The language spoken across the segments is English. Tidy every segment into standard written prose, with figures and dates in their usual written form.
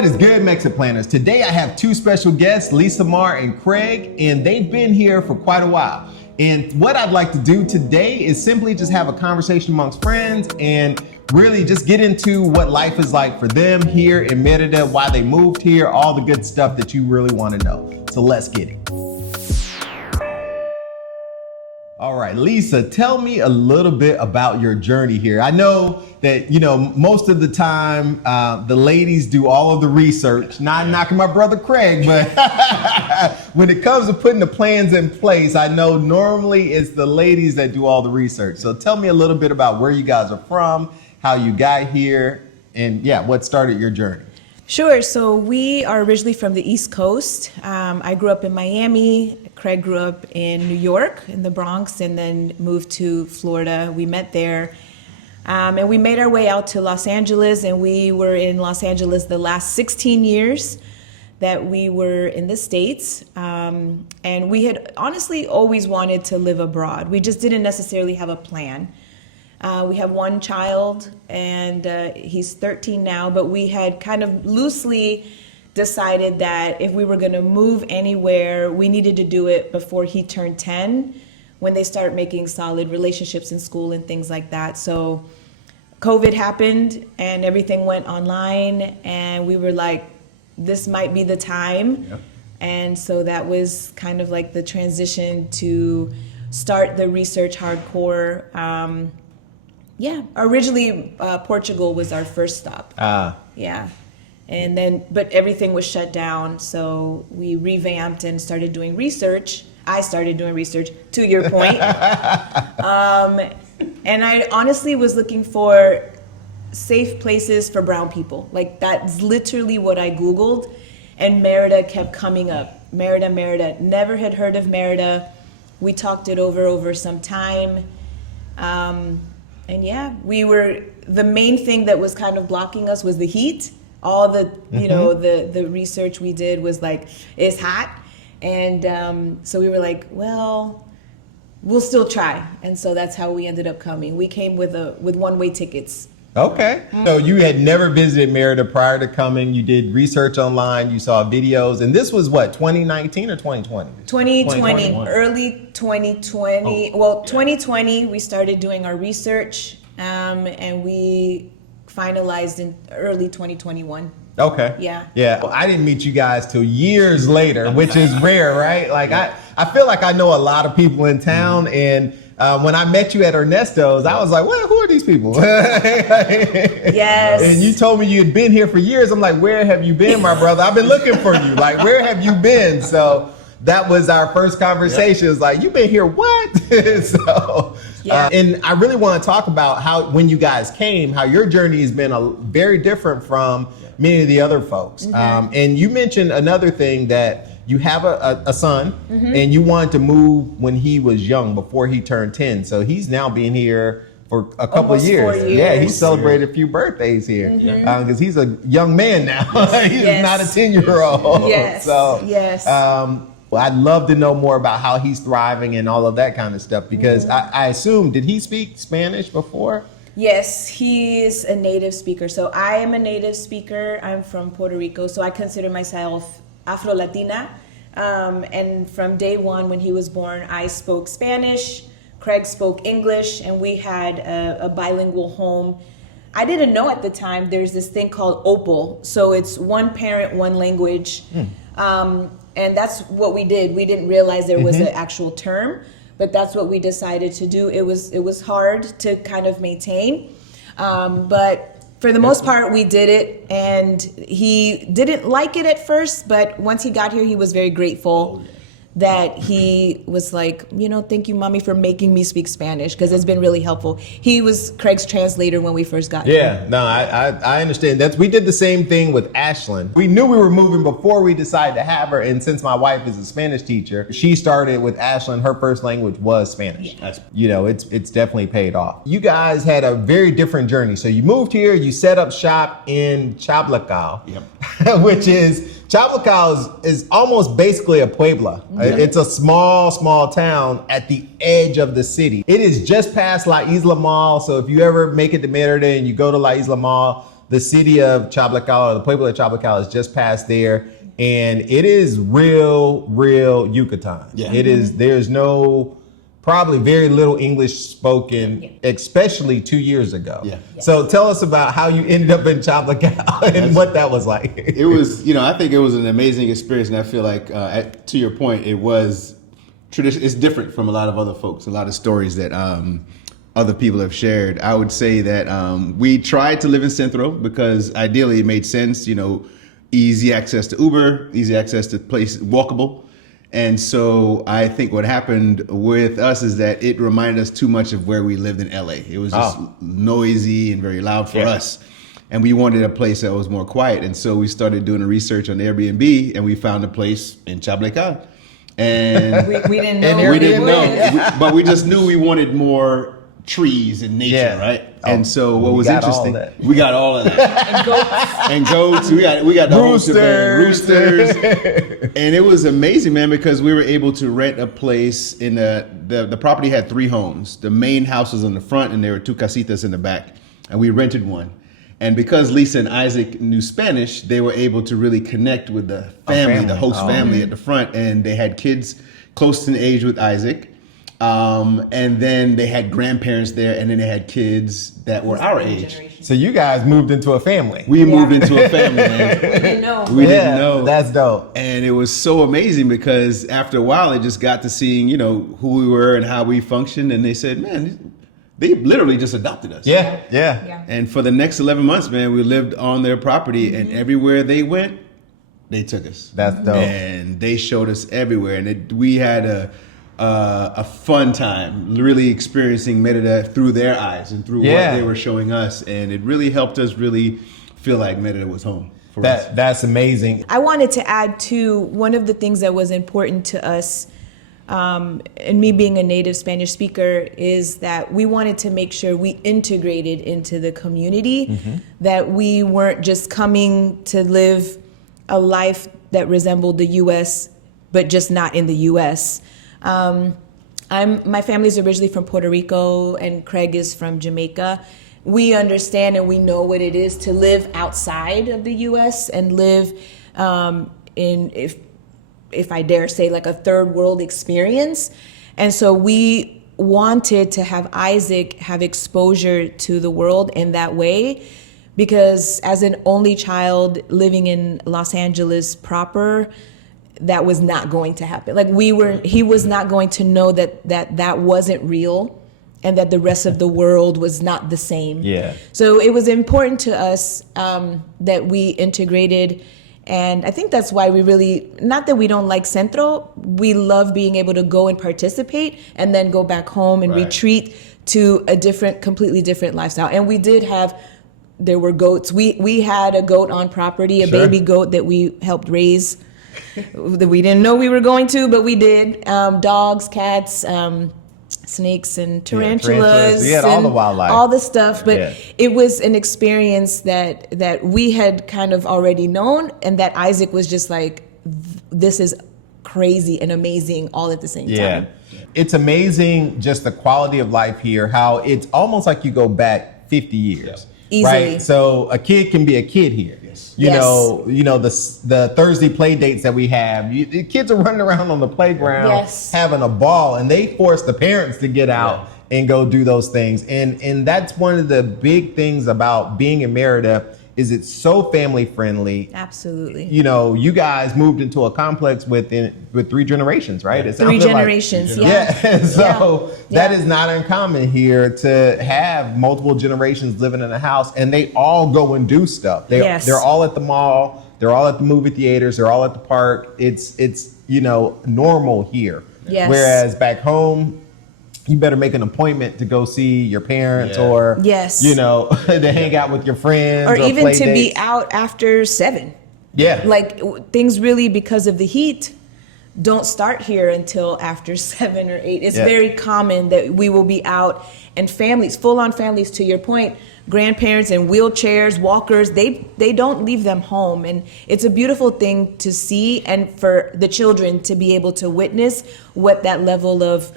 What is good, Mexit Planners? Today I have two special guests, Lisa Mar and Craig, and they've been here for quite a while. And what I'd like to do today is simply just have a conversation amongst friends and really just get into what life is like for them here in Merida, why they moved here, all the good stuff that you really want to know. So let's get it. All right, Lisa, tell me a little bit about your journey here. I know that, most of the time, the ladies do all of the research, not knocking my brother Craig, but when it comes to putting the plans in place, I know normally it's the ladies that do all the research. So tell me a little bit about where you guys are from, how you got here, and what started your journey. Sure. So we are originally from the East Coast. I grew up in Miami. Craig grew up in New York, in the Bronx, and then moved to Florida. We met there. And we made our way out to Los Angeles, and we were in Los Angeles the last 16 years that we were in the States. And we had honestly always wanted to live abroad. We just didn't necessarily have a plan. We have one child, and he's 13 now, but we had kind of loosely decided that if we were going to move anywhere, we needed to do it before he turned 10, when they start making solid relationships in school and things like that. So COVID happened and everything went online, and we were like, this might be the time. Yep. And so that was kind of like the transition to start the research hardcore. Originally Portugal was our first stop. And then, but everything was shut down, so we revamped and started doing research. I started doing research, to your point. And I honestly was looking for safe places for brown people. Like, that's literally what I Googled, and Merida kept coming up. Merida. Never had heard of Merida. We talked it over some time. The main thing that was kind of blocking us was the heat. All the, the research we did was like, it's hot. And so we were like, well, we'll still try. And so that's how we ended up coming. We came with one-way tickets. Okay. So you had never visited Merida prior to coming. You did research online. You saw videos. And this was what, 2019 or 2020? 2020, early 2020. 2020, we started doing our research, and we finalized in early 2021. Okay. Yeah. Well, I didn't meet you guys till years later, which is rare, right? Like I feel like I know a lot of people in town, and when I met you at Ernesto's, I was like, well, who are these people? Yes. And you told me you had been here for years. I'm like, where have you been, my brother? I've been looking for you. Like, where have you been? So that was our first conversation. It's like, you've been here, what? And I really want to talk about how, when you guys came, how your journey has been very different from many of the other folks. Mm-hmm. And you mentioned another thing, that you have a son, mm-hmm. and you wanted to move when he was young, before he turned 10. So he's now been here for a couple of years. 4 years. Yeah, he celebrated a few birthdays here, because he's a young man now. He's not a 10-year-old. Yes. So, yes. Well, I'd love to know more about how he's thriving and all of that kind of stuff, because I assume, did he speak Spanish before? Yes, he's a native speaker. So I am a native speaker. I'm from Puerto Rico, so I consider myself Afro-Latina. And from day one, when he was born, I spoke Spanish, Craig spoke English, and we had a bilingual home. I didn't know at the time there's this thing called OPAL. So it's one parent, one language. And that's what we did. We didn't realize there was an actual term, but that's what we decided to do. It was hard to kind of maintain, but for the most part, we did it. And he didn't like it at first, but once he got here, he was very grateful that he was like, thank you, mommy, for making me speak Spanish, because it's been really helpful. He was Craig's translator when we first got here. No, I understand. We did the same thing with Ashlyn. We knew we were moving before we decided to have her, and since my wife is a Spanish teacher, she started with Ashlyn. Her first language was Spanish. Yeah. It's definitely paid off. You guys had a very different journey. So you moved here, you set up shop in Chablacal, which is Chablacal is almost basically a puebla. It's a small town at the edge of the city. It is just past La Isla Mall. So if you ever make it to Merida and you go to La Isla Mall, the city of Chablacal, or the Pueblo de Chablacal, is just past there. And it is real Yucatan. Yeah. It is, there's no, probably very little English spoken, especially 2 years ago. Yeah. So tell us about how you ended up in Chablacal and what that was like. It was, I think it was an amazing experience, and I feel like, to your point, it was tradition. It's different from a lot of other folks, a lot of stories that other people have shared. I would say that we tried to live in Centro because ideally it made sense, easy access to Uber, easy access to place, walkable. And so I think what happened with us is that it reminded us too much of where we lived in LA. It was just noisy and very loud for us. And we wanted a place that was more quiet. And so we started doing a research on Airbnb, and we found a place in Chablacal. And we didn't know. but we just knew we wanted more trees and nature, right? And so what was interesting, we got all of that. And goats. We got the whole shebang, roosters. And it was amazing, man, because we were able to rent a place in the property had 3 homes. The main house was in the front, and there were 2 casitas in the back. And we rented one. And because Lisa and Isaac knew Spanish, they were able to really connect with the family, the host family at the front. And they had kids close in age with Isaac. And then they had grandparents there, and then they had kids that were our age. So you guys moved into a family. We moved into a family, man. We didn't know. We didn't know. That's dope. And it was so amazing because after a while, it just got to seeing, who we were and how we functioned. And they said, man, they literally just adopted us. Yeah. And for the next 11 months, man, we lived on their property, and everywhere they went, they took us. That's dope. And they showed us everywhere. And we had a fun time really experiencing Merida through their eyes and through what they were showing us. And it really helped us really feel like Merida was home for us. That's amazing. I wanted to add too, one of the things that was important to us, and me being a native Spanish speaker, is that we wanted to make sure we integrated into the community, that we weren't just coming to live a life that resembled the U.S., but just not in the U.S. My family's originally from Puerto Rico, and Craig is from Jamaica. We understand and we know what it is to live outside of the U.S. and live in, if I dare say, like a third world experience. And so we wanted to have Isaac have exposure to the world in that way, because as an only child living in Los Angeles proper, that was not going to happen. Like he was not going to know that wasn't real, and that the rest of the world was not the same. Yeah. So it was important to us that we integrated. And I think that's why we really, not that we don't like Centro, we love being able to go and participate and then go back home and retreat to a completely different lifestyle. And we did there were goats. We had a goat on property, a baby goat that we helped raise, that we didn't know we were going to, but we did. Dogs, cats, snakes and tarantulas. We had all the wildlife. All the stuff. But it was an experience that we had kind of already known, and that Isaac was just like, this is crazy and amazing all at the same time. It's amazing just the quality of life here, how it's almost like you go back 50 years. Easily. Right? So a kid can be a kid here. You know the Thursday play dates that we have. The kids are running around on the playground having a ball, and they force the parents to get out and go do those things. And that's one of the big things about being in Merida, is it's so family friendly. Absolutely. You guys moved into a complex with 3 generations, right? It 3 generations, So that is not uncommon here to have multiple generations living in a house, and they all go and do stuff. They're all at the mall, they're all at the movie theaters, they're all at the park. It's normal here. Yes. Whereas back home, you better make an appointment to go see your parents or, to hang out with your friends. Or even play to dates. be out after 7. Yeah. Like things really, because of the heat, don't start here until after 7 or 8. It's very common that we will be out, and families, full-on families, to your point, grandparents in wheelchairs, walkers, they don't leave them home. And it's a beautiful thing to see, and for the children to be able to witness what that level of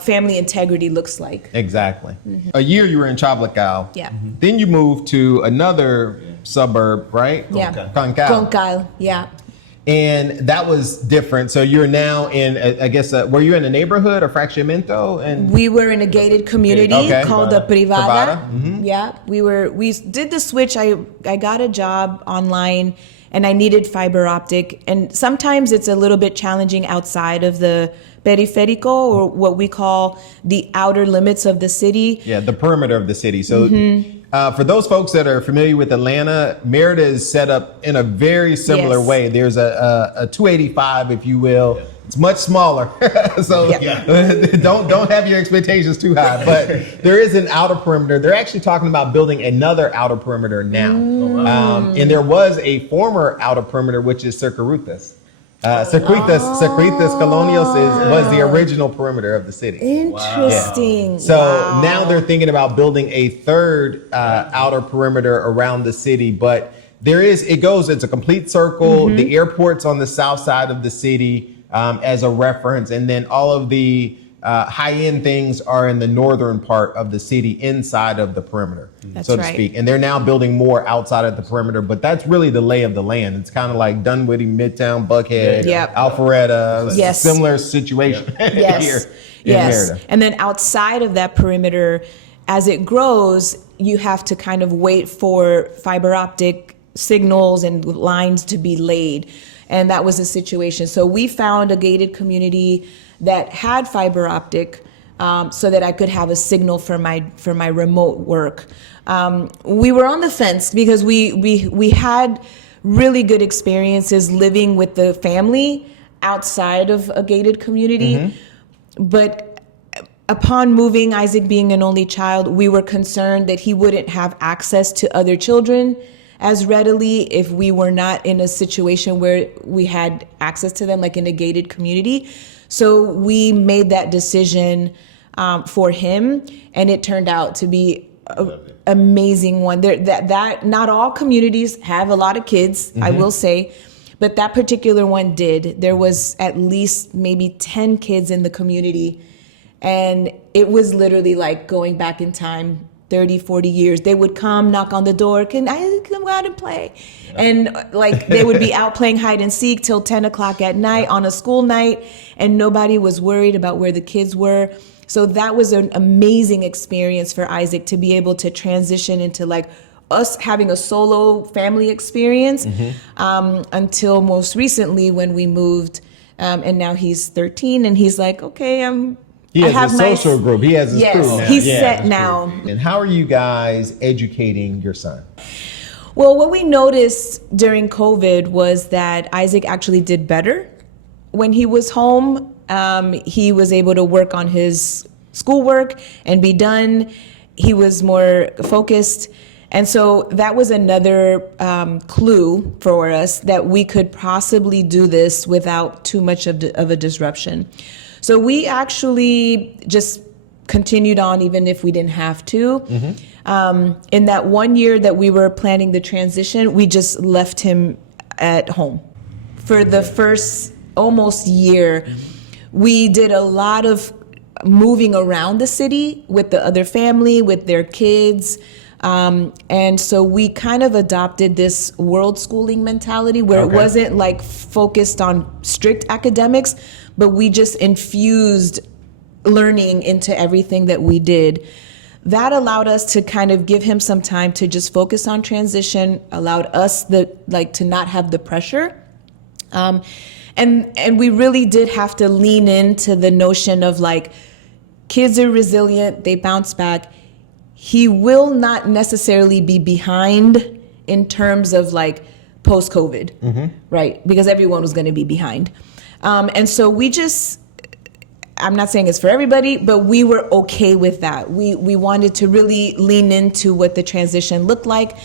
family integrity looks like. Exactly. A year you were in Chablacal. Yeah. Then you moved to another suburb, right? Yeah. Concal. Concal, yeah. And that was different. So you're now in, I guess, were you in a neighborhood or fraccionamiento? And We were in a gated community Okay. called the Privada. Privada, Yeah, we did the switch. I got a job online, and I needed fiber optic. And sometimes it's a little bit challenging outside of the periférico, or what we call the outer limits of the city. yeah, the perimeter of the city. So for those folks that are familiar with Atlanta, Merida is set up in a very similar Yes. way. There's a 285, if you will. It's much smaller. So don't have your expectations too high. But there is an outer perimeter. They're actually talking about building another outer perimeter now. And there was a former outer perimeter, which is Circuitas. Circuitas Colonials was the original perimeter of the city. Interesting. So Wow. now they're thinking about building a third outer perimeter around the city, but it's a complete circle. The airport's on the south side of the city as a reference, and then all of the high-end things are in the northern part of the city inside of the perimeter, That's so to right. speak. And they're now building more outside of the perimeter, but that's really the lay of the land. It's kind of like Dunwoody, Midtown, Buckhead, Yep. Alpharetta, Yes. similar situation Yes. here in Yes. Merida. And then outside of that perimeter, as it grows, you have to kind of wait for fiber optic signals and lines to be laid. And that was the situation. So we found a gated community that had fiber optic, so that I could have a signal for my remote work. We were on the fence because we had really good experiences living with the family outside of a gated community. But upon moving, Isaac being an only child, we were concerned that he wouldn't have access to other children as readily if we were not in a situation where we had access to them, like in a gated community. So we made that decision for him, and it turned out to be an amazing one. That not all communities have a lot of kids, I will say, but that particular one did. There was at least maybe 10 kids in the community, and it was literally like going back in time 30, 40 years. They would come knock on the door, can I come out and play? And like they would be out playing hide and seek till 10 o'clock at night on a school night, and nobody was worried about where the kids were. So that was an amazing experience for Isaac to be able to transition into like us having a solo family experience until most recently when we moved. And now he's 13 and he's like, okay, He has a social group. He has his Yes, crew now. he's Yeah, set his now. crew. And how are you guys educating your son? Well, what we noticed during COVID was that Isaac actually did better when he was home. He was able to work on his schoolwork and be done. He was more focused. And so that was another clue for us that we could possibly do this without too much of a disruption. So we actually just continued on even if we didn't have to. In that 1 year that we were planning the transition, we just left him at home. For the first almost year, we did a lot of moving around the city with the other family, with their kids. And so we kind of adopted this world schooling mentality where it wasn't like focused on strict academics, but we just infused learning into everything that we did. That allowed us to kind of give him some time to just focus on transition, allowed us to not have the pressure. And we really did have to lean into the notion of like, kids are resilient, they bounce back. He will not necessarily be behind in terms of like post-COVID, right? Because everyone was going to be behind. And so I'm not saying it's for everybody, but we were okay with that. We wanted to really lean into what the transition looked like.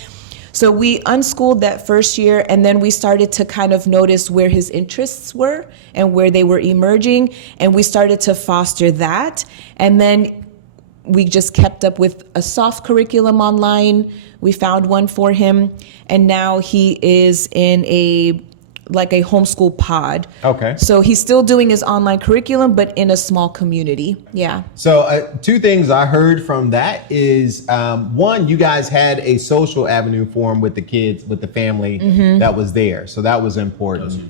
So we unschooled that first year, and then we started to kind of notice where his interests were and where they were emerging, and we started to foster that. And then we just kept up with a soft curriculum online. We found one for him, and now he is in a like a homeschool pod. Okay. So he's still doing his online curriculum, but in a small community. Yeah. So two things I heard from that is one, you guys had a social avenue for him with the kids, with the family that was there. So that was important.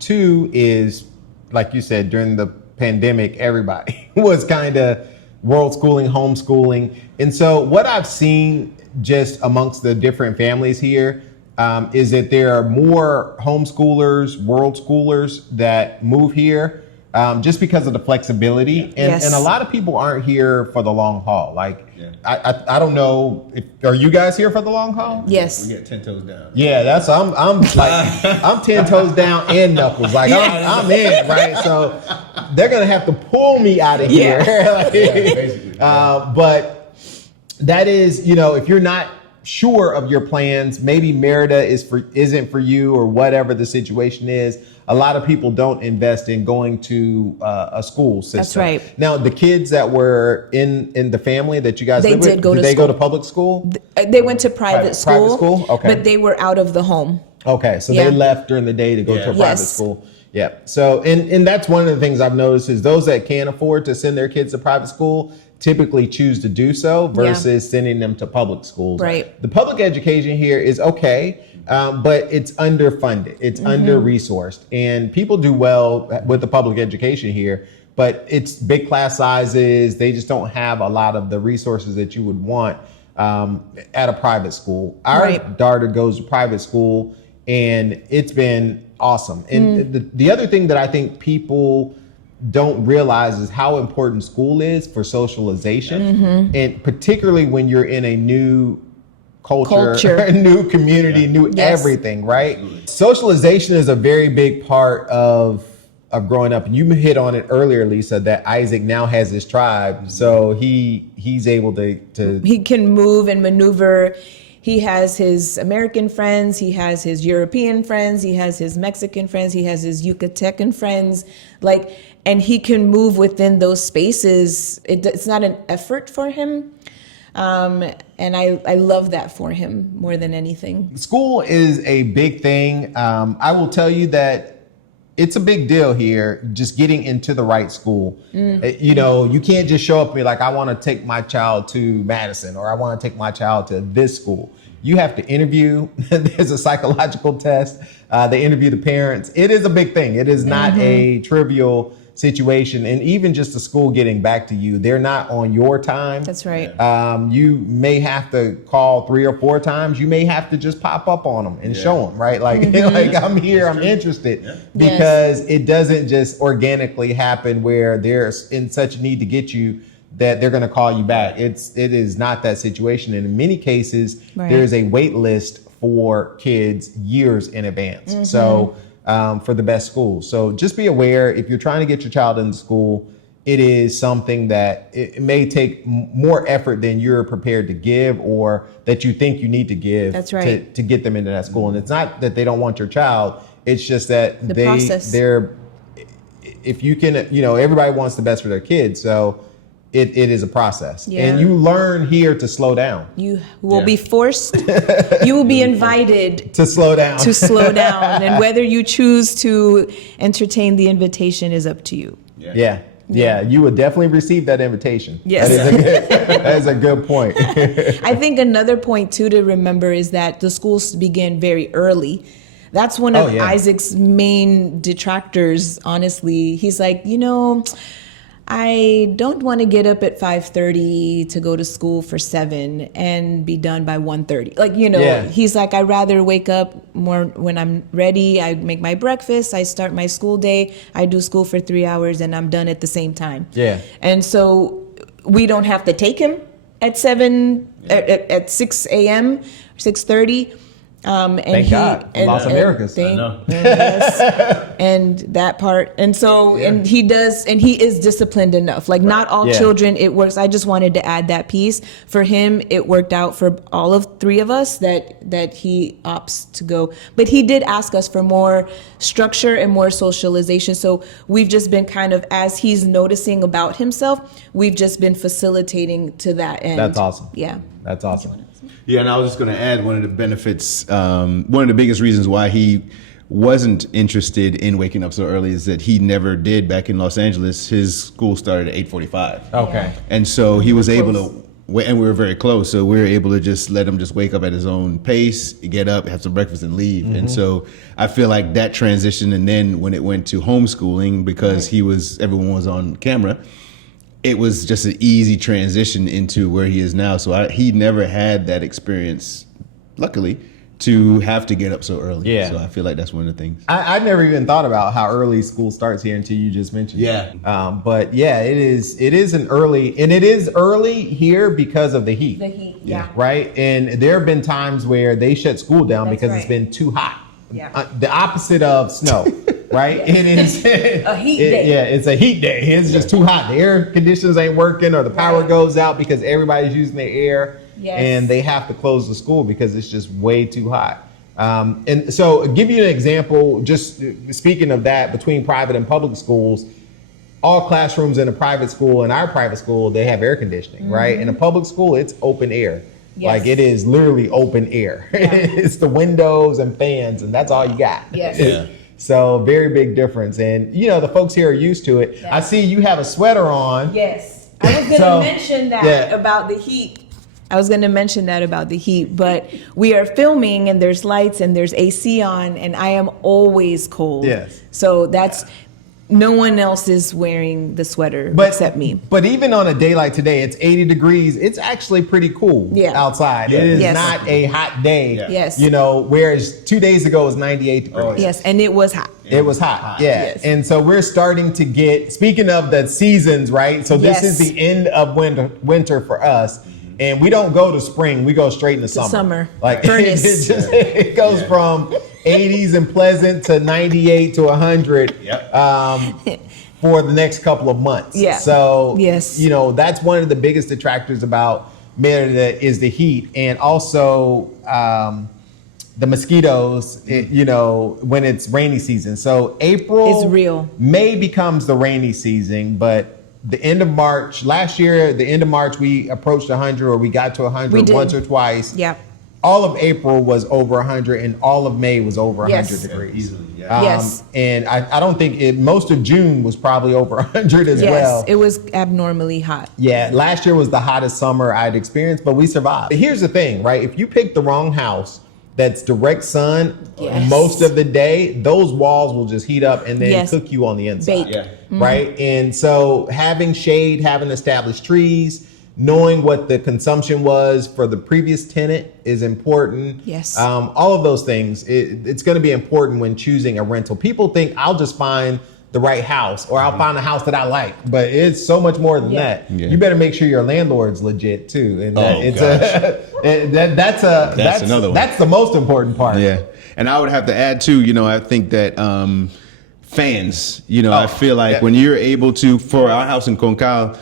Two is, like you said, during the pandemic, everybody was kind of world schooling, homeschooling. And so what I've seen just amongst the different families here is that there are more homeschoolers, world schoolers that move here just because of the flexibility. And a lot of people aren't here for the long haul. Like, I don't know, are you guys here for the long haul? Yes. We get 10 toes down. Yeah, that's I'm like I'm 10 toes down and knuckles. Like I'm in, right? So they're gonna have to pull me out of here. Like, basically. But that is, if you're not sure of your plans, maybe Merida isn't for you, or whatever the situation is. A lot of people don't invest in going to a school system. That's right. Now, the kids that were in the family that you guys They lived with, did go to they school. go to public school? They went to private school. Private school? Okay. But they were out of the home. Okay, so Yeah. they left during the day to go to a private Yes. school. Yeah. So, and that's one of the things I've noticed is those that can't afford to send their kids to private school typically choose to do so versus sending them to public schools. Right. The public education here is okay, but it's underfunded. It's under-resourced. And people do well with the public education here, but it's big class sizes. They just don't have a lot of the resources that you would want at a private school. Our daughter goes to private school, and it's been awesome. And the other thing that I think people don't realize is how important school is for socialization, and particularly when you're in a new culture. New community, new everything, right? Socialization is a very big part of growing up. And you hit on it earlier, Lisa, that Isaac now has his tribe. So he's able to He can move and maneuver. He has his American friends, he has his European friends, he has his Mexican friends, he has his Yucatecan friends, and he can move within those spaces. It's not an effort for him. And I love that for him more than anything. School is a big thing. I will tell you that it's a big deal here, just getting into the right school. You can't just show up and be like, I want to take my child to Madison, or I want to take my child to this school. You have to interview. There's a psychological test. They interview the parents. It is a big thing. It is not a trivial situation. And even just the school getting back to you, they're not on your time. That's right. You may have to call 3 or 4 times. You may have to just pop up on them and show them, right? Like, like I'm here, I'm interested, because it doesn't just organically happen where they're in such need to get you that they're going to call you back. It is not that situation. And in many cases, there is a wait list for kids years in advance. So for the best schools. So just be aware, if you're trying to get your child into school, it is something that it may take more effort than you're prepared to give, or that you think you need to give. That's right. to get them into that school. And it's not that they don't want your child. It's just that they're, if you can, everybody wants the best for their kids. So it is a process. And you learn here to slow down. You will be forced, you will be invited to slow down. And whether you choose to entertain the invitation is up to you. Yeah, you would definitely receive that invitation. Yes. That is a good point. I think another point too to remember is that the schools begin very early. That's one of Isaac's main detractors, honestly. He's like, I don't want to get up at 5:30 to go to school for 7 and be done by 1:30. He's like, I'd rather wake up more when I'm ready. I make my breakfast. I start my school day. I do school for 3 hours and I'm done at the same time. Yeah. And so we don't have to take him at 6 a.m., 6:30. Thank God, Las Americas. And that part, and so and he does, and he is disciplined enough. Like not all children, it works. I just wanted to add that piece. For him, it worked out for all of 3 of us that he opts to go. But he did ask us for more structure and more socialization. So we've just been kind of, as he's noticing about himself, we've just been facilitating to that end. That's awesome. Yeah, that's awesome. Yeah, and I was just going to add one of the benefits, one of the biggest reasons why he wasn't interested in waking up so early is that he never did back in Los Angeles. His school started at 8:45. Okay. And so he was able to, and we were very close, so we were able to just let him just wake up at his own pace, get up, have some breakfast, and leave. And so I feel like that transition, and then when it went to homeschooling, because everyone was on camera, it was just an easy transition into where he is now. So he never had that experience, luckily, to have to get up so early. Yeah. So I feel like that's one of the things. I never even thought about how early school starts here until you just mentioned it. But yeah, it is an early, and it is early here because of the heat. The heat, yeah. Right? And there have been times where they shut school down That's because right. it's been too hot. Yeah. The opposite of snow, right? It is A heat day. Yeah, it's a heat day. It's just too hot. The air conditioners ain't working, or the power Right. goes out because everybody's using the air. Yes. And they have to close the school because it's just way too hot. And so I'll give you an example, just speaking of that, between private and public schools, all classrooms in a private school, in our private school, they have air conditioning, right? In a public school, it's open air. Yes. Like it is literally open air. Yeah. It's the windows and fans, and that's all you got. Yes. Yeah. So very big difference. And the folks here are used to it. Yeah. I see you have a sweater on. Yes. I was going to So, mention that yeah. about the heat. I was going to mention that about the heat, but we are filming and there's lights and there's AC on, and I am always cold. Yes. So that's, no one else is wearing the sweater except me. But even on a day like today, it's 80 degrees. It's actually pretty cool outside. Yeah. It is Yes. not a hot day. Yeah. Yes. Whereas 2 days ago it was 98 degrees. Oh, yeah. Yes, and it was hot. It was hot. Yeah. Yes. And so we're starting to get, speaking of the seasons, right? So this Yes. is the end of winter for us. And we don't go to spring, we go straight into summer. summer. Like Furnace. it goes from 80s and pleasant to 98 to 100 for the next couple of months. Yeah. So Yes. that's one of the biggest detractors about Merida is the heat, and also the mosquitoes. When it's rainy season. So April, It's real. May becomes the rainy season, but the end of March, last year, the end of March, we approached 100, or we got to 100 We did. once or twice. Yeah. All of April was over 100, and all of May was over 100 Yes. degrees. Easily, yeah. Yes. And I don't think most of June was probably over 100 as Yes, well. it was abnormally hot. Yeah, last year was the hottest summer I'd experienced, but we survived. But here's the thing, right? If you pick the wrong house that's direct sun Yes. most of the day, those walls will just heat up and then Yes. cook you on the inside. Bake. Yeah. Right? And so having shade, having established trees, knowing what the consumption was for the previous tenant is important. Yes. All of those things, it's going to be important when choosing a rental. People think I'll just find the right house, or I'll find a house that I like, but it's so much more than Yeah. that. Yeah. You better make sure your landlord's legit too. And Oh, that's another one. That's the most important part. Yeah, and I would have to add too. I think that fans. I feel like yeah. when you're able to, for our house in Concal,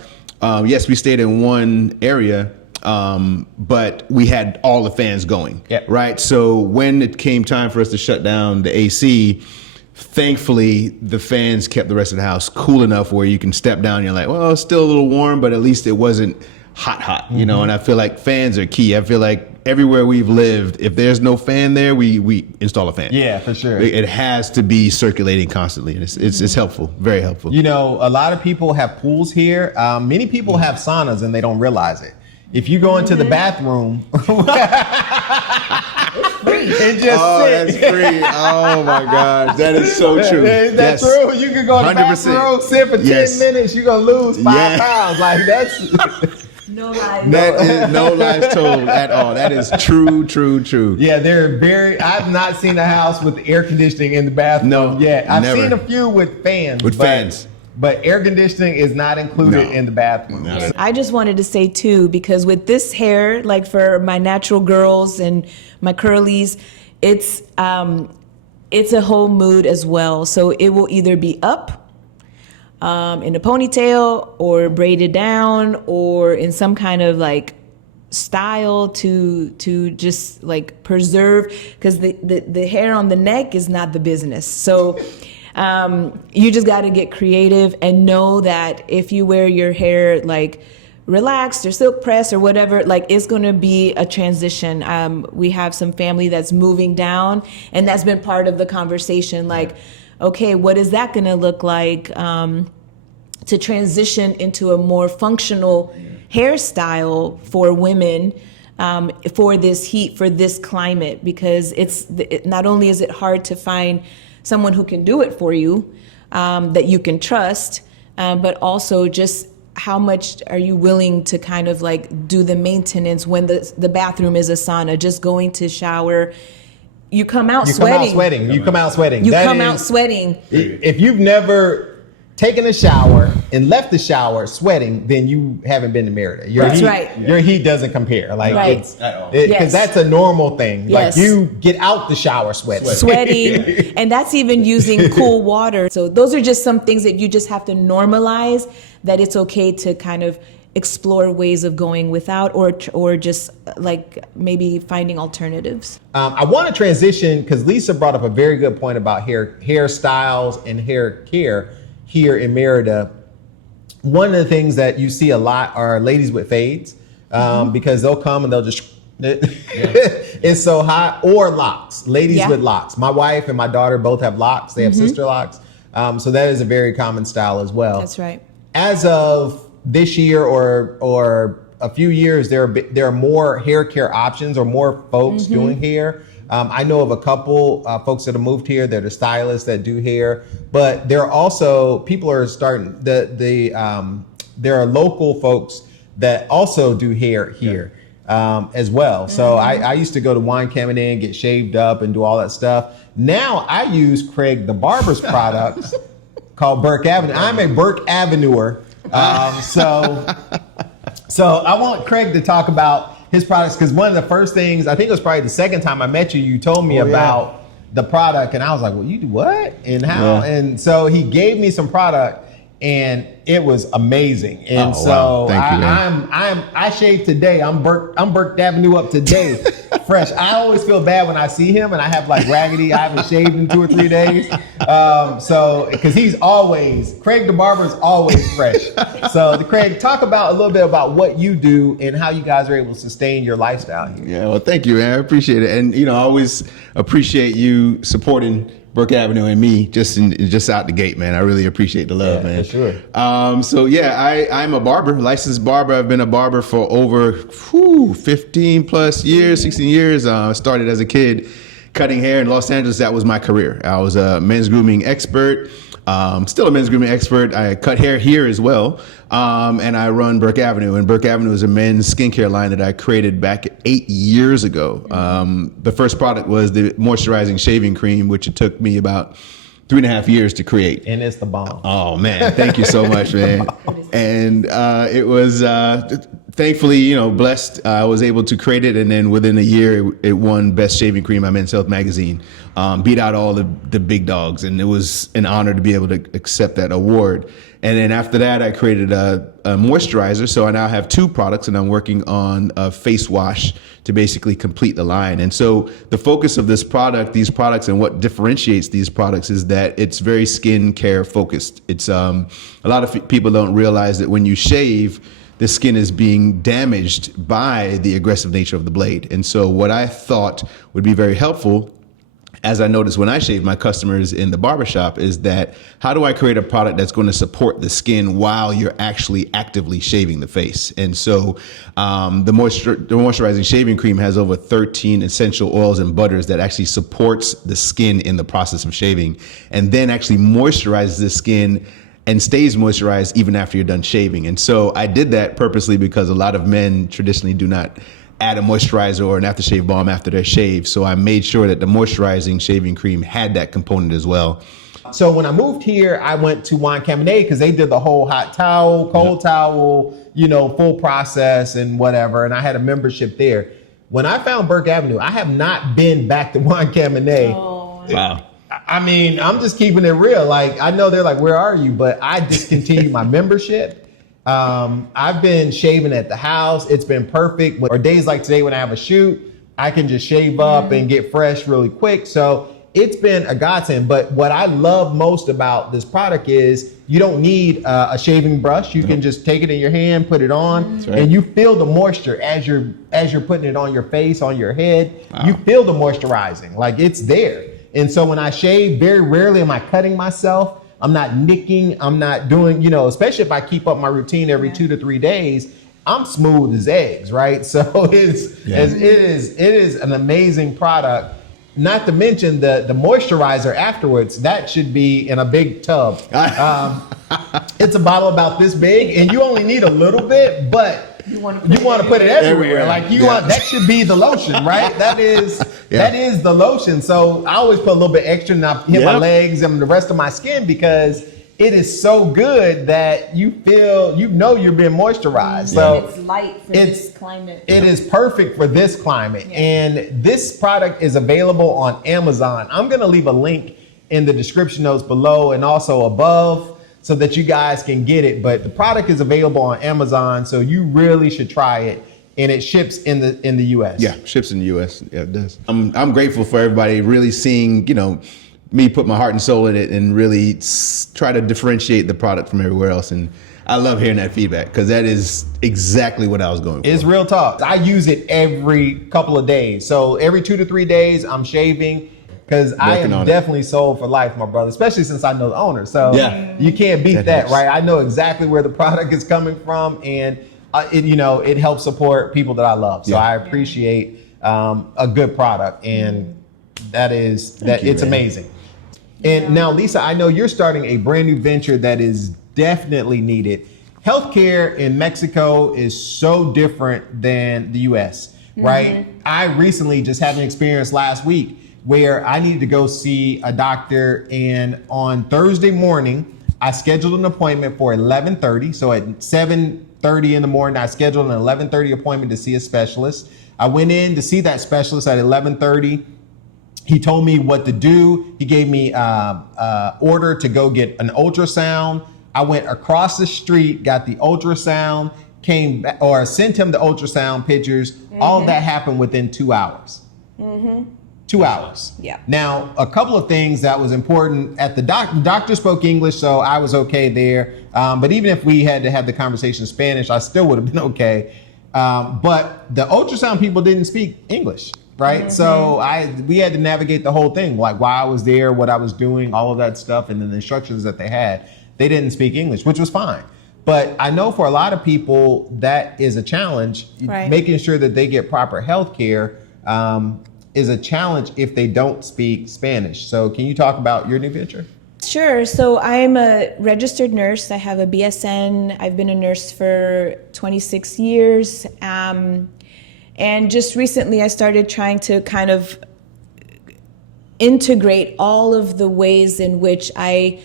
yes, we stayed in one area, but we had all the fans going. Yep. Right. So when it came time for us to shut down the AC, thankfully the fans kept the rest of the house cool enough where you can step down. And you're like, well, it's still a little warm, but at least it wasn't hot. And I feel like fans are key. I feel like everywhere we've lived, if there's no fan there, we install a fan. Yeah, for sure. It has to be circulating constantly, and it's helpful, very helpful. A lot of people have pools here. Many people have saunas and they don't realize it. If you go into the bathroom, it just sits. That's free. Oh my gosh, that is so true. That's true. You can go to the 100%. bathroom, sit for 10 Yes. minutes, you're going to lose 5 Yeah. pounds. Like that's... No lies. That is no lies told at all. That is true. Yeah, I've not seen a house with air conditioning in the bathroom No, yet. I've never. seen a few with fans. With fans. But air conditioning is not included No. in the bathroom. Not at I just wanted to say too, because with this hair, like for my natural girls and my curlies, it's a whole mood as well. So it will either be up in a ponytail or braided down or in some kind of like style to just like preserve, because the hair on the neck is not the business. So you just got to get creative and know that if you wear your hair like relaxed or silk press or whatever, like it's going to be a transition. We have some family that's moving down, and that's been part of the conversation. Like, okay, what is that going to look like to transition into a more functional hairstyle for women for this heat, for this climate? Because not only is it hard to find someone who can do it for you, that you can trust, but also just how much are you willing to kind of like do the maintenance when the bathroom is a sauna, just going to shower. You come out sweating. You come out sweating. If you've never taken a shower and left the shower sweating, then you haven't been to Merida. Your heat doesn't compare. Like because that's a normal thing. Yes. Like you get out the shower sweating, and that's even using cool water. So those are just some things that you just have to normalize, that it's okay to kind of explore ways of going without, or just like maybe finding alternatives. I want to transition because Lisa brought up a very good point about hairstyles and hair care here in Merida. One of the things that you see a lot are ladies with fades, because they'll come and they'll just it's so hot, or locks. Ladies with locks. My wife and my daughter both have locks. They have sister locks. So that is a very common style as well. That's right. As of this year or a few years, there are more hair care options, or more folks doing hair. I know of a couple folks that have moved here that are stylists that do hair, but there are also people are starting there are local folks that also do hair here as well. So I used to go to Wine Cabinet, get shaved up and do all that stuff. Now I use Craig the Barber's products called Burke Avenue. I'm a Burke Avenuer. So I want Craig to talk about his products, because one of the first things, I think it was probably the second time I met you, you told me about the product, and I was like, well, you do what and how? And so he gave me some product, and it was amazing. And Thank you, I shaved today. I'm Burke Avenue up today, fresh. I always feel bad when I see him and I have like raggedy. I haven't shaved in 2 or 3 days. Because Craig the Barber is always fresh. So Craig, talk about a little bit about what you do and how you guys are able to sustain your lifestyle here. Yeah, well, thank you, man. I appreciate it. And, I always appreciate you supporting Burke Avenue and me just out the gate, man. I really appreciate the love, man. For sure. I'm a barber, licensed barber. I've been a barber for over 15 plus years, 16 years. Started as a kid cutting hair in Los Angeles. That was my career. I was a men's grooming expert. Still a men's grooming expert. I cut hair here as well. And I run Burke Avenue. And Burke Avenue is a men's skincare line that I created back 8 years ago. The first product was the moisturizing shaving cream, which it took me about 3.5 years to create. And it's the bomb. Oh, man. Thank you so much, man. And it was thankfully, blessed. I was able to create it. And then within a year, it won Best Shaving Cream by Men's Health magazine. Beat out all the big dogs. And it was an honor to be able to accept that award. And then after that, I created a moisturizer. So I now have 2 products, and I'm working on a face wash to basically complete the line. And so the focus of these products and what differentiates these products is that it's very skin care focused. It's a lot of people don't realize that when you shave, the skin is being damaged by the aggressive nature of the blade. And so what I thought would be very helpful, as I noticed when I shave my customers in the barbershop, is that how do I create a product that's going to support the skin while you're actually actively shaving the face? And so the moisturizing shaving cream has over 13 essential oils and butters that actually supports the skin in the process of shaving, and then actually moisturizes the skin and stays moisturized even after you're done shaving. And so I did that purposely because a lot of men traditionally do not add a moisturizer or an aftershave balm after their shave. So I made sure that the moisturizing shaving cream had that component as well. So when I moved here, I went to Wine Cabinet because they did the whole hot towel, cold towel, full process and whatever. And I had a membership there. When I found Burke Avenue, I have not been back to Wine Cabinet. Oh. Wow. I mean, I'm just keeping it real. Like, I know they're like, where are you? But I discontinued my membership. I've been shaving at the house. It's been perfect. Or days like today when I have a shoot, I can just shave up and get fresh really quick. So it's been a godsend. But what I love most about this product is you don't need a shaving brush. You can just take it in your hand, put it on, and you feel the moisture as you're putting it on your face, on your head. You feel the moisturizing, like it's there. And so when I shave, very rarely am I cutting myself. I'm not nicking. I'm not doing, especially if I keep up my routine every 2 to 3 days, I'm smooth as eggs, right? So it is an amazing product. Not to mention the moisturizer afterwards, that should be in a big tub. It's a bottle about this big, and you only need a little bit, but you want to put it everywhere. Like that should be the lotion, right? That is the lotion. So I always put a little bit extra, and I hit my legs and the rest of my skin because it is so good that you feel, you're being moisturized. So it's light for this climate. It is perfect for this climate. Yeah. And this product is available on Amazon. I'm going to leave a link in the description notes below and also above so that you guys can get it. But the product is available on Amazon, so you really should try it. And it ships in the US. Yeah, ships in the US. Yeah, it does. I'm grateful for everybody really seeing, me put my heart and soul in it and really try to differentiate the product from everywhere else. And I love hearing that feedback because that is exactly what I was going for. It's real talk. I use it every couple of days. So every 2 to 3 days, I'm shaving because I am definitely sold for life, my brother, especially since I know the owner. So you can't beat that, right? I know exactly where the product is coming from, and it helps support people that I love. So I appreciate a good product, and it's amazing. And now, Lisa, I know you're starting a brand new venture that is definitely needed. Healthcare in Mexico is so different than the US, right? I recently just had an experience last week where I needed to go see a doctor, and on Thursday morning, I scheduled an appointment for 11:30. So at 7:30 in the morning, I scheduled an 11:30 appointment to see a specialist. I went in to see that specialist at 11:30. He told me what to do. He gave me order to go get an ultrasound. I went across the street, got the ultrasound, came back, or sent him the ultrasound pictures. All of that happened within 2 hours. 2 hours. Yeah. Now, a couple of things that was important at the doctor spoke English, so I was okay there. But even if we had to have the conversation in Spanish, I still would have been okay. But the ultrasound people didn't speak English. Right. So we had to navigate the whole thing, like why I was there, what I was doing, all of that stuff. And then the instructions that they had, they didn't speak English, which was fine. But I know for a lot of people, that is a challenge. Right. Making sure that they get proper health care is a challenge if they don't speak Spanish. So can you talk about your new venture? Sure. So I'm a registered nurse. I have a BSN. I've been a nurse for 26 years. And just recently, I started trying to kind of integrate all of the ways in which I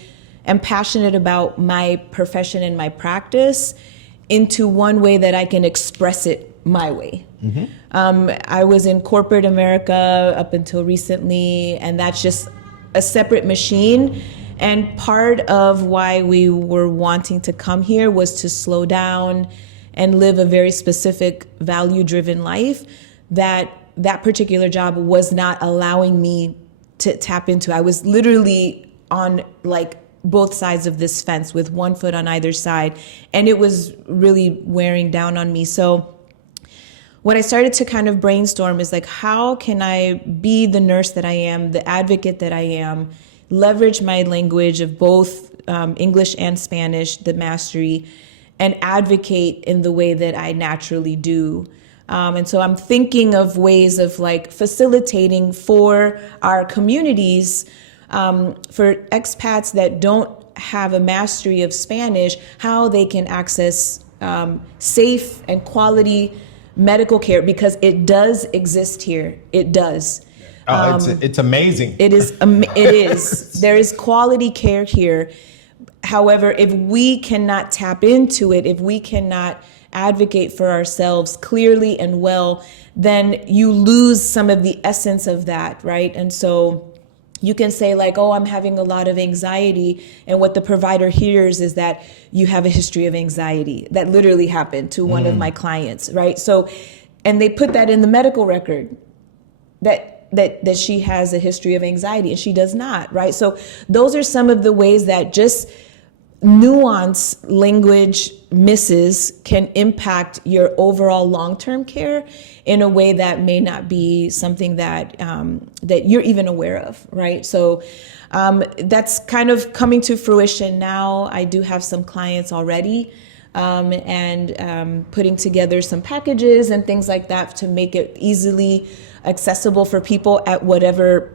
am passionate about my profession and my practice into one way that I can express it my way. I was in corporate America up until recently, and that's just a separate machine. And part of why we were wanting to come here was to slow down and live a very specific value-driven life that particular job was not allowing me to tap into. I was literally on like both sides of this fence with one foot on either side, and it was really wearing down on me. So what I started to kind of brainstorm is like, how can I be the nurse that I am, the advocate that I am, leverage my language of both English and Spanish, the mastery, and advocate in the way that I naturally do. And so I'm thinking of ways of like facilitating for our communities, for expats that don't have a mastery of Spanish, how they can access safe and quality medical care, because it does exist here. It does. It's amazing. It is. It is. There is quality care here. However, if we cannot tap into it, if we cannot advocate for ourselves clearly and well, then you lose some of the essence of that, right? And so you can say like, oh, I'm having a lot of anxiety. And what the provider hears is that you have a history of anxiety. That literally happened to one of my clients, right? So, and they put that in the medical record, that that she has a history of anxiety, and she does not, right? So those are some of the ways that just nuance language misses can impact your overall long-term care in a way that may not be something that that you're even aware of, right? So that's kind of coming to fruition now. I do have some clients already, and putting together some packages and things like that to make it easily accessible for people at whatever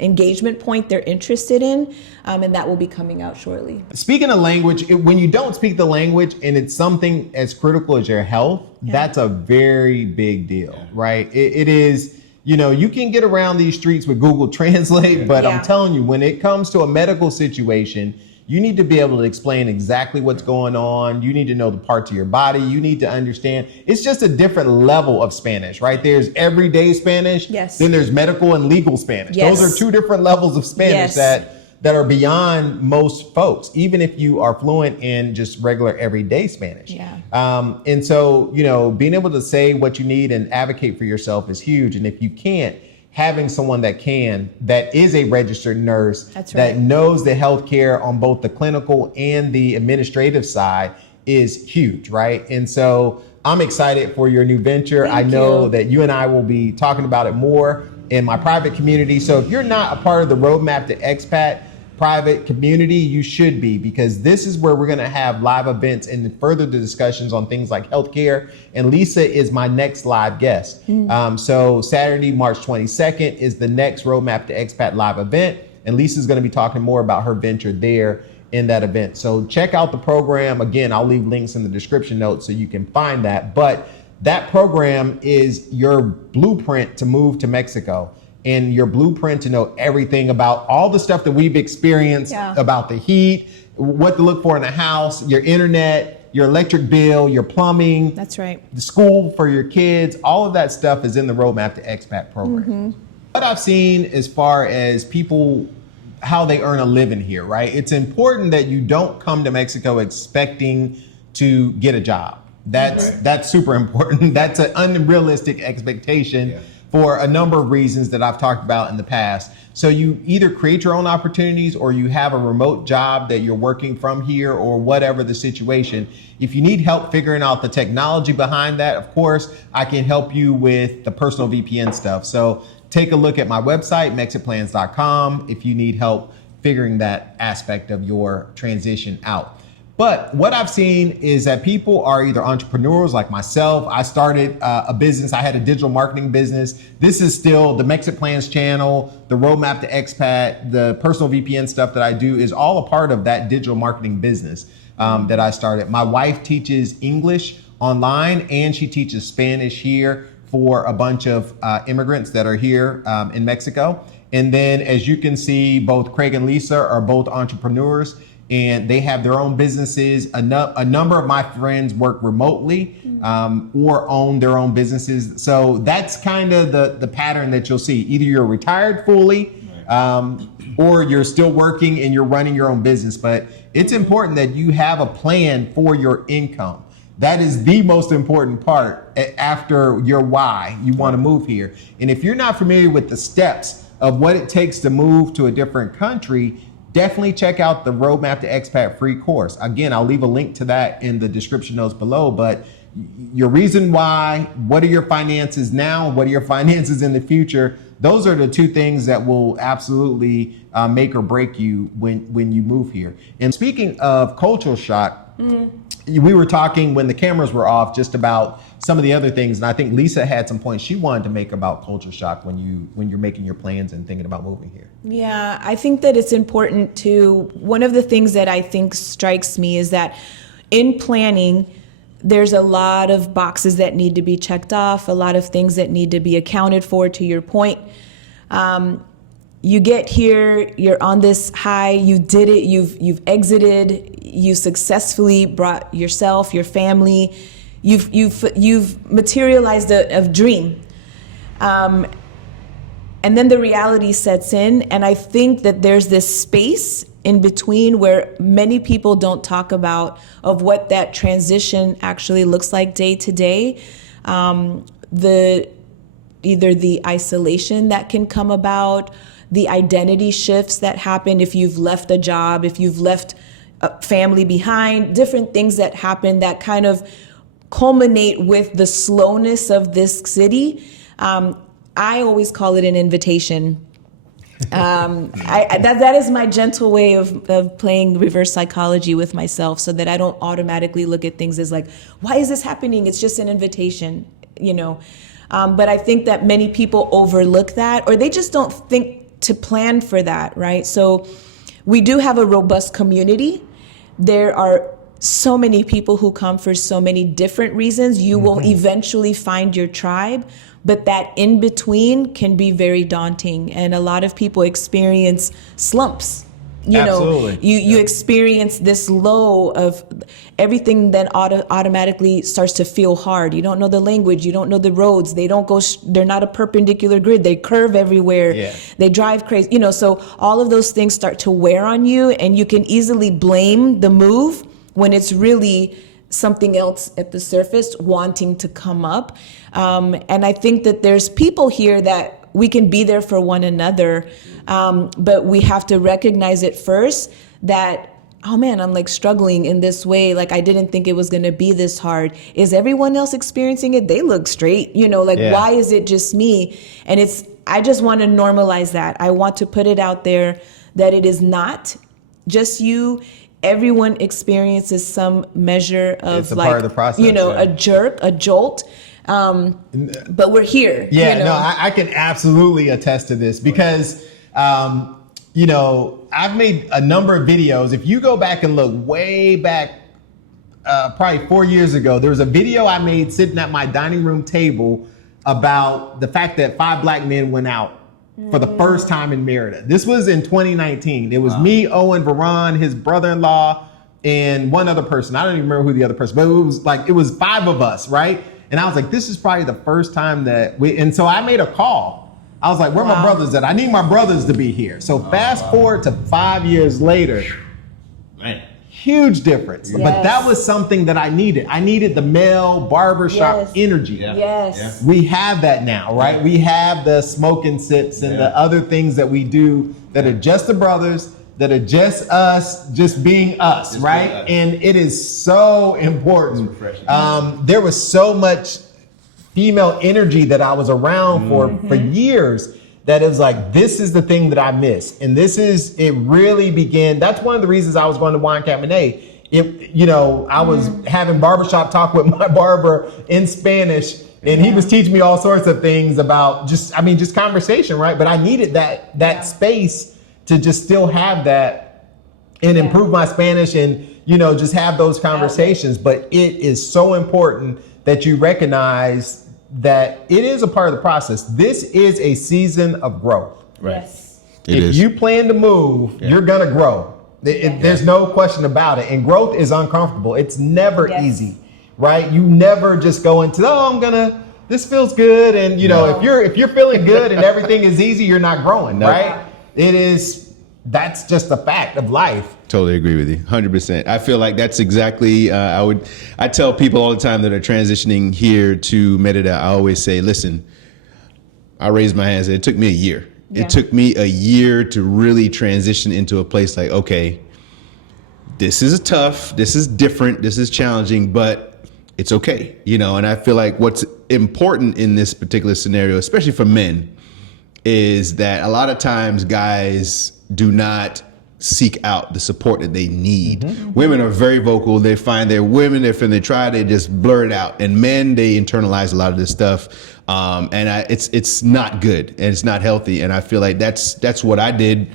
engagement point they're interested in, and that will be coming out shortly. Speaking of language, when you don't speak the language and it's something as critical as your health, that's a very big deal, right? It is, you can get around these streets with Google Translate, but I'm telling you, when it comes to a medical situation, you need to be able to explain exactly what's going on. You need to know the parts of your body. You need to understand. It's just a different level of Spanish, right? There's everyday Spanish. Yes. Then there's medical and legal Spanish. Yes. Those are two different levels of Spanish that are beyond most folks, even if you are fluent in just regular everyday Spanish. Yeah. And so, being able to say what you need and advocate for yourself is huge. And if you can't, having someone that is a registered nurse, that knows the healthcare on both the clinical and the administrative side is huge, right? And so I'm excited for your new venture. I know that you and I will be talking about it more in my private community. So if you're not a part of the Roadmap to Expat private community, you should be, because this is where we're going to have live events and further the discussions on things like healthcare. And Lisa is my next live guest. So Saturday, March 22nd is the next Roadmap to Expat live event. And Lisa's going to be talking more about her venture there in that event. So check out the program. Again, I'll leave links in the description notes so you can find that. But that program is your blueprint to move to Mexico, and your blueprint to know everything about all the stuff that we've experienced about the heat, what to look for in a house, your internet, your electric bill, your plumbing. That's right. The school for your kids. All of that stuff is in the Roadmap to Expat program. What I've seen as far as people, how they earn a living here, right? It's important that you don't come to Mexico expecting to get a job. That's super important. That's an unrealistic expectation for a number of reasons that I've talked about in the past. So you either create your own opportunities or you have a remote job that you're working from here, or whatever the situation. If you need help figuring out the technology behind that, of course, I can help you with the personal VPN stuff. So take a look at my website, MexitPlans.com, if you need help figuring that aspect of your transition out. But what I've seen is that people are either entrepreneurs like myself. I started a business. I had a digital marketing business. This is still the MexitPlans channel, the Roadmap to Expat, the personal VPN stuff that I do is all a part of that digital marketing business that I started. My wife teaches English online, and she teaches Spanish here for a bunch of immigrants that are here in Mexico. And then, as you can see, both Craig and Lisa are both entrepreneurs, and they have their own businesses. A number of my friends work remotely or own their own businesses. So that's kind of the pattern that you'll see. Either you're retired fully or you're still working and you're running your own business. But it's important that you have a plan for your income. That is the most important part after your why you want to move here. And if you're not familiar with the steps of what it takes to move to a different country, definitely check out the Roadmap to Expat free course. Again, I'll leave a link to that in the description notes below, but your reason why, what are your finances now, what are your finances in the future, those are the two things that will absolutely make or break you when you move here. And speaking of cultural shock, we were talking when the cameras were off just about some of the other things, and I think Lisa had some points she wanted to make about culture shock when you're making your plans and thinking about moving here. Yeah, I think that it's important to, one of the things that I think strikes me is that in planning, there's a lot of boxes that need to be checked off, a lot of things that need to be accounted for, to your point. You get here, you're on this high, you did it, you've exited, you successfully brought yourself, your family, you've materialized a dream. And then the reality sets in, and I think that there's this space in between where many people don't talk about of what that transition actually looks like day to day. either the isolation that can come about, the identity shifts that happen if you've left a job, if you've left a family behind, different things that happen that kind of culminate with the slowness of this city. I always call it an invitation. That is my gentle way of playing reverse psychology with myself, so that I don't automatically look at things as like, why is this happening? It's just an invitation, you know. But I think that many people overlook that, or they just don't think to plan for that, right? So we do have a robust community. There are so many people who come for so many different reasons. You will eventually find your tribe, but that in between can be very daunting. And a lot of people experience slumps. You Absolutely. know, you experience this low of everything, then automatically starts to feel hard. You don't know the language, you don't know the roads. They don't go, they're not a perpendicular grid. They curve everywhere. Yeah. They drive crazy. You know, so all of those things start to wear on you, and you can easily blame the move when it's really something else at the surface wanting to come up. And I think that there's people here that we can be there for one another, but we have to recognize it first that, oh man, I'm like struggling in this way. Like I didn't think it was going to be this hard. Is everyone else experiencing it? They look straight, you know, like why is it just me? And I just want to normalize that. I want to put it out there that it is not just you. Everyone experiences some measure of It's a part of the process, you know, a jolt. But we're here. Yeah, you know? no, I can absolutely attest to this because, you know, I've made a number of videos. If you go back and look way back, probably 4 years ago, there was a video I made sitting at my dining room table about the fact that 5 black men went out for the first time in Merida. This was in 2019. It was me, Owen, Veron, his brother-in-law, and one other person. I don't even remember who the other person, but it was 5 of us, right? And I was like, this is probably the first time that and so I made a call. I was like, where are my brothers at? I need my brothers to be here. So fast forward to 5 years later, Man. huge difference. Yes. But that was something that I needed. I needed the male barbershop Yes. energy. Yeah. Yes. We have that now, right? We have the smoke and sips and the other things that we do that are just the brothers, that are just us, just being us, Just right? being us. And it is so important. It's refreshing. There was so much female energy that I was around for years that it was like, this is the thing that I miss. And it really began. That's one of the reasons I was going to Cabernet. I was having barbershop talk with my barber in Spanish, and he was teaching me all sorts of things about just conversation, right? But I needed that space to just still have that and improve my Spanish and, just have those conversations. But it is so important that you recognize that it is a part of the process. This is a season of growth. Right. Yes. If you plan to move, you're going to grow. There's no question about it. And growth is uncomfortable. It's never easy, right? You never just go into, this feels good. And, if you're feeling good and everything is easy, you're not growing, right? That's just a fact of life. Totally agree with you, 100%. I feel like that's exactly, I tell people all the time that are transitioning here to Merida, I always say, listen, I raised my hands. It took me a year. Yeah. It took me a year to really transition into a place like, okay, this is tough, this is different, this is challenging, but it's okay, and I feel like what's important in this particular scenario, especially for men, is that a lot of times guys do not seek out the support that they need. Women are very vocal. They find their women, they try, they just blur it out. And men, they internalize a lot of this stuff. It's not good and it's not healthy. And I feel like that's what I did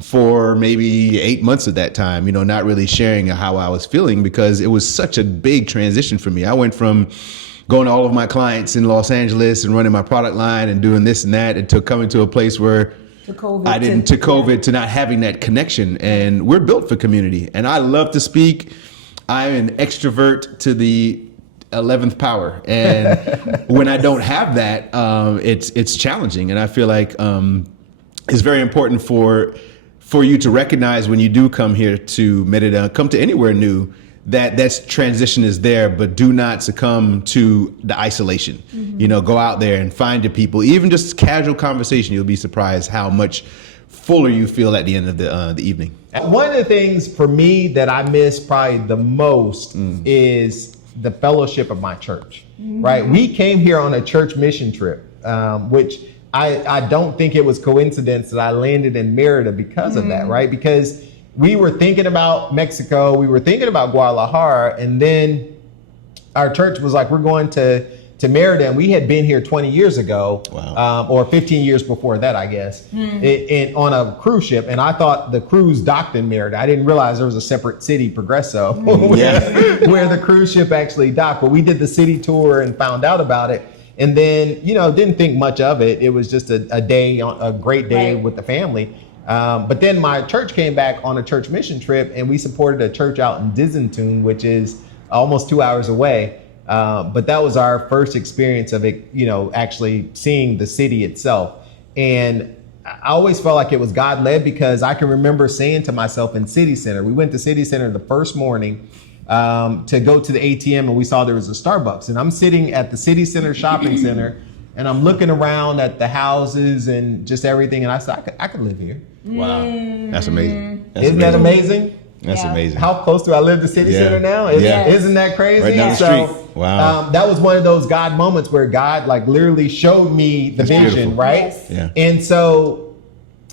for maybe 8 months of that time, not really sharing how I was feeling because it was such a big transition for me. I went from going to all of my clients in Los Angeles and running my product line and doing this and that, and to coming to a place where to not having that connection. And we're built for community. And I love to speak. I'm an extrovert to the 11th power. And when I don't have that, it's challenging. And I feel like it's very important for you to recognize when you do come here to Merida, come to anywhere new, that's transition is there, but do not succumb to the isolation. You know, go out there and find your people. Even just casual conversation, you'll be surprised how much fuller you feel at the end of the evening. One of the things for me that I miss probably the most is the fellowship of my church, right? We came here on a church mission trip, which I don't think it was coincidence that I landed in Merida because of that, right? Because we were thinking about Mexico, we were thinking about Guadalajara, and then our church was like, we're going to Merida, and we had been here 20 years ago, or 15 years before that, I guess, on a cruise ship. And I thought the cruise docked in Merida. I didn't realize there was a separate city, Progresso, where the cruise ship actually docked. But we did the city tour and found out about it. And then, you know, didn't think much of it. It was just a day, a great day with the family. But then my church came back on a church mission trip, and we supported a church out in Dizentoon, which is almost 2 hours away. But that was our first experience of it, you know, actually seeing the city itself. And I always felt like it was God led, because I can remember saying to myself in City Center, we went to City Center the first morning to go to the ATM, and we saw there was a Starbucks. And I'm sitting at the City Center shopping center, and I'm looking around at the houses and just everything. And I said, I could live here. Wow. That's amazing. Isn't that amazing? That's amazing. How close do I live to City Center now? Isn't that crazy? Right down the street. Wow. That was one of those God moments where God like literally showed me the vision, beautiful. right? Yes. Yeah. And so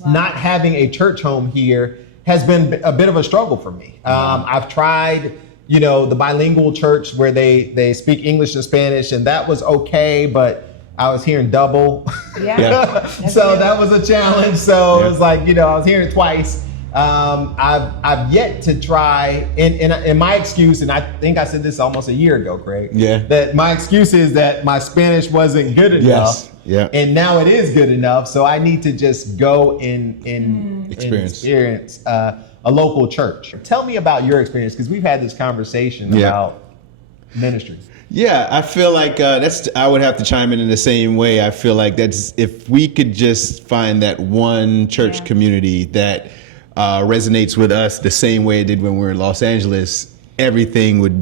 not having a church home here has been a bit of a struggle for me. I've tried, you know, the bilingual church where they speak English and Spanish, and that was okay, but I was hearing double. So that was a challenge. So it was like, you know, I was hearing it twice. I've yet to try, and my excuse, and I think I said this almost a year ago, Craig. That my excuse is that my Spanish wasn't good enough. And now it is good enough. So I need to just go and experience a local church. Tell me about your experience, because we've had this conversation about ministry. Yeah, I feel like I would have to chime in the same way. I feel like that's, if we could just find that one church community that resonates with us the same way it did when we were in Los Angeles, everything would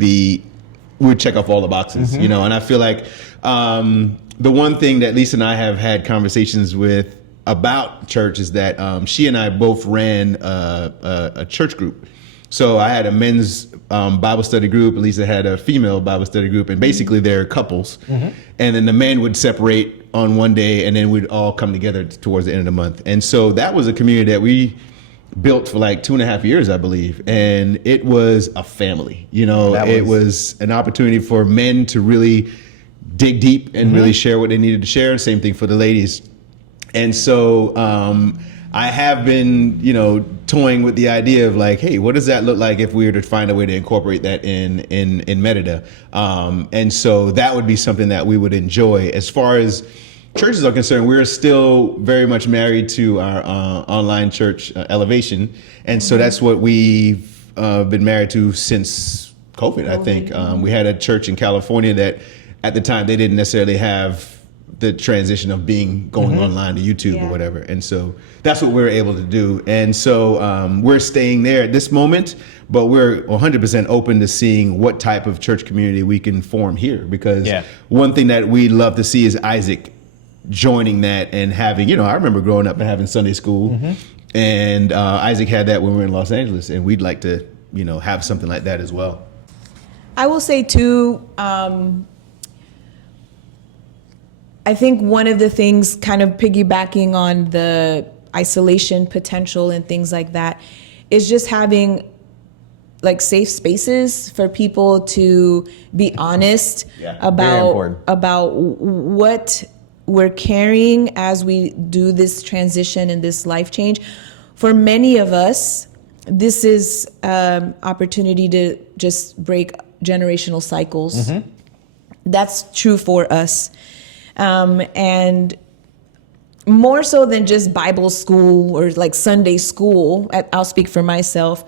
check off all the boxes, you know. And I feel like the one thing that Lisa and I have had conversations with about church is that she and I both ran a church group. So I had a men's Bible study group. Lisa had a female Bible study group, and basically they're couples. And then the men would separate on one day, and then we'd all come together towards the end of the month. And so that was a community that we built for like 2.5 years, I believe. And it was a family, you know. It was an opportunity for men to really dig deep and really share what they needed to share. Same thing for the ladies. And so I have been, you know, toying with the idea of like, hey, what does that look like if we were to find a way to incorporate that in Merida? And so that would be something that we would enjoy. As far as churches are concerned, we're still very much married to our online church, Elevation. And so that's what we've been married to since COVID, I think. We had a church in California that at the time they didn't necessarily have the transition of going online to YouTube or whatever. And so that's what we're able to do. And so we're staying there at this moment, but we're 100% open to seeing what type of church community we can form here. Because one thing that we'd love to see is Isaac joining that and having, you know, I remember growing up and having Sunday school, and Isaac had that when we were in Los Angeles, and we'd like to, you know, have something like that as well. I will say too, I think one of the things, kind of piggybacking on the isolation potential and things like that, is just having like safe spaces for people to be honest about what we're carrying as we do this transition and this life change. For many of us, this is opportunity to just break generational cycles. That's true for us. And more so than just Bible school or like Sunday school, I'll speak for myself.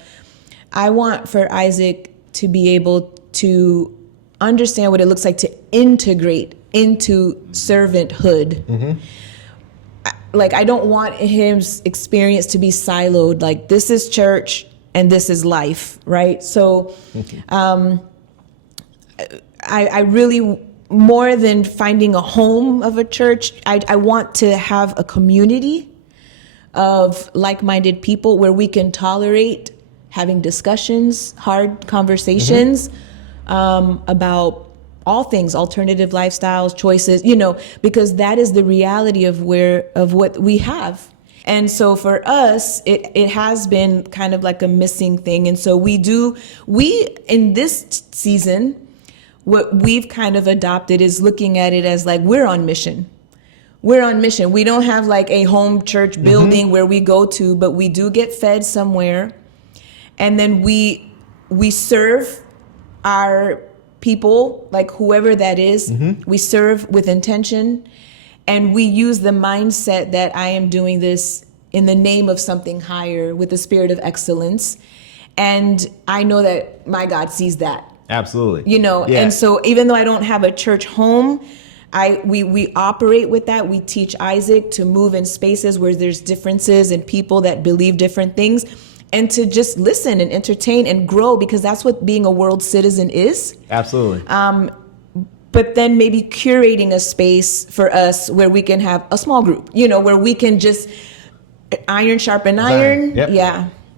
I want for Isaac to be able to understand what it looks like to integrate into servanthood. Like, I don't want his experience to be siloed. Like, this is church and this is life, right? So I really, more than finding a home of a church, I want to have a community of like-minded people where we can tolerate having discussions, hard conversations about all things, alternative lifestyles, choices, because that is the reality of what we have. And so for us, it has been kind of like a missing thing. And so we in this season, what we've kind of adopted is looking at it as like, we're on mission. We're on mission. We don't have like a home church building where we go to, but we do get fed somewhere. And then we serve our people, like whoever that is. We serve with intention, and we use the mindset that I am doing this in the name of something higher with the spirit of excellence. And I know that my God sees that. Absolutely. Yeah. And so even though I don't have a church home, we operate with that. We teach Isaac to move in spaces where there's differences and people that believe different things, and to just listen and entertain and grow, because that's what being a world citizen is. Absolutely. But then maybe curating a space for us where we can have a small group, where we can just iron sharpen iron. Yep.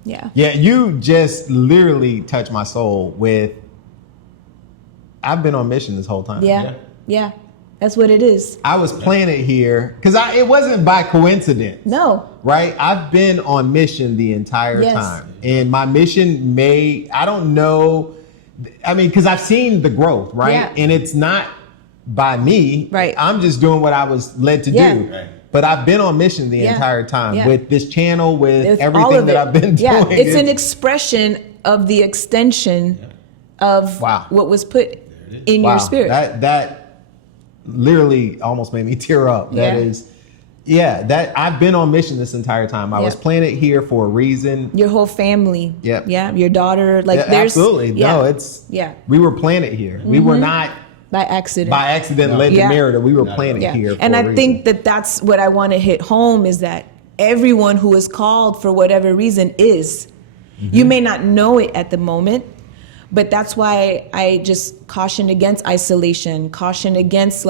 Yeah. Yeah, you just literally touched my soul with, I've been on mission this whole time. Yeah. That's what it is. I was planted here because it wasn't by coincidence. No. Right? I've been on mission the entire time. And my mission I don't know, because I've seen the growth, right? Yeah. And it's not by me. Right. I'm just doing what I was led to do. Right. But I've been on mission the entire time with this channel, with everything that I've been doing. Yeah, it's an expression of the extension of what was put in your spirit. That literally almost made me tear up. That is, that I've been on mission this entire time. I was planted here for a reason. Your whole family. Yep. Yeah. Your daughter. Like there's absolutely. No, we were planted here. We were not by accident. Led to Merida. We were planted here. And I think that's what I want to hit home, is that everyone who is called for whatever reason is. You may not know it at the moment, but that's why I just caution against isolation, caution against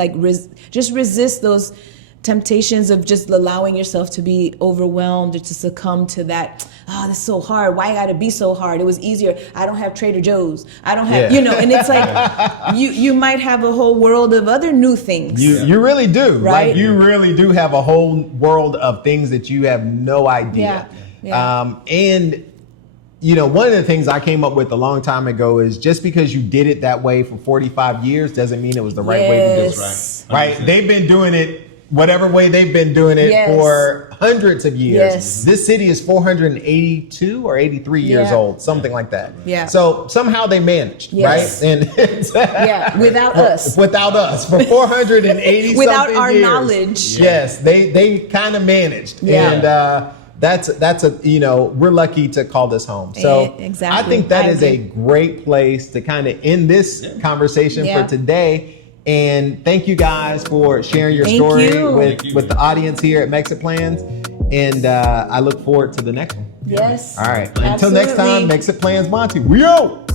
just resist those temptations of just allowing yourself to be overwhelmed or to succumb to that. Oh, this is so hard. Why gotta be so hard? It was easier. I don't have Trader Joe's. I don't have, and it's like, you might have a whole world of other new things. You really do. Right? Like, you really do have a whole world of things that you have no idea. And one of the things I came up with a long time ago is, just because you did it that way for 45 years doesn't mean it was the right way to do it. Right? They've been doing it whatever way they've been doing it for hundreds of years. This city is 482 or 83 years old, something like that. So somehow they managed, right? And without us. Without us for 480 without our years. knowledge. Yes, they kind of managed. And that's we're lucky to call this home. So exactly. I think that is a great place to kind of end this conversation for today. And thank you guys for sharing your story with the audience here at MexitPlans. And I look forward to the next one. Yes. All right. Until next time, MexitPlans Monty. We out.